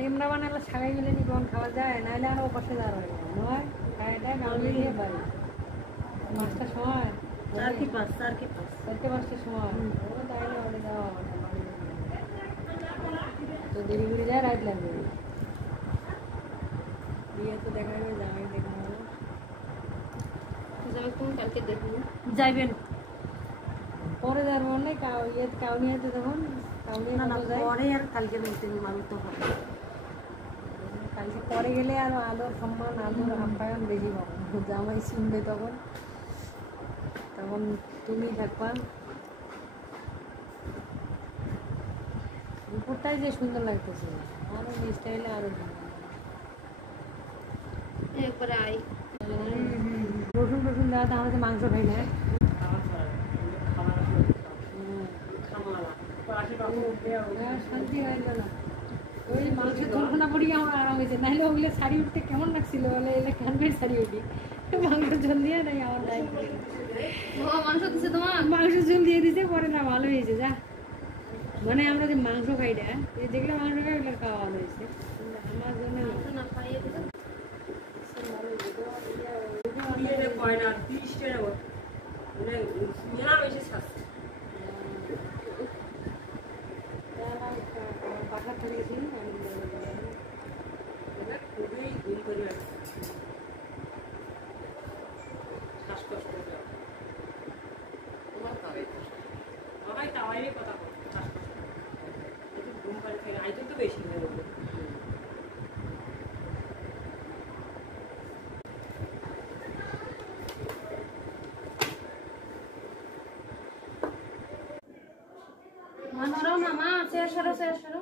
আমরা বানালে সারাই মিলে নি কোন খাওয়া যায় নাহলে আর ওপাশে দাঁড়ায় নয় খাইটা গাউলি দিয়ে পারি 5টার সময় 4 কি 5 4 কি 5 5টার সময় ও তাইলে ওরে দাও তো দেরি করে যায় রাত লাগবে বিয়ে তো দেখা যাবে জামাই দেখা হবে জামাই তুমি কালকে দেখবো যাইবেন পরে যাবো না কাউনিয়াতে তখন না না পরে আর কালকে বলতে মারু তো হবে কালকে পরে গেলে আর আলোর সম্মান আলোর আপ্যায়ন বেশি পাবো জামাই শুনবে তখন তখন তুমি থাকবা দুপুরটাই যে সুন্দর লাগতেছে আরো স্টাইলে আরো একবারে আই রসুন টসুন দেওয়া তো আমরা তো মাংস খাই না শান্তি হয়ে গেল ওই মাংস ধরখানা পড়ি আমার আরাম হয়েছে নাহলে ওগুলো শাড়ি উঠতে কেমন লাগছিল বলে এলে কানবের শাড়ি উঠি মাংস ঝোল দিয়ে নাই আমার নাই মাংস দিছে তোমার মাংস ঝোল দিয়ে দিছে পরে না ভালো হয়েছে যা মানে আমরা যে মাংস খাই না যেগুলো মাংস খাই ওগুলো খাওয়া ভালো হয়েছে আমার জন্য না খাইয়ে দিছে পাখা থেকে গেছি খুবই ভুল করে শ্বাসকষ্ট তোমার সবাই তাওয়াই কথা বল শ্বাসকষ্ট একটু ঘুম পাড়ি থেকে আইতে তো বেশি হয়ে যাবে মামা শেষ করো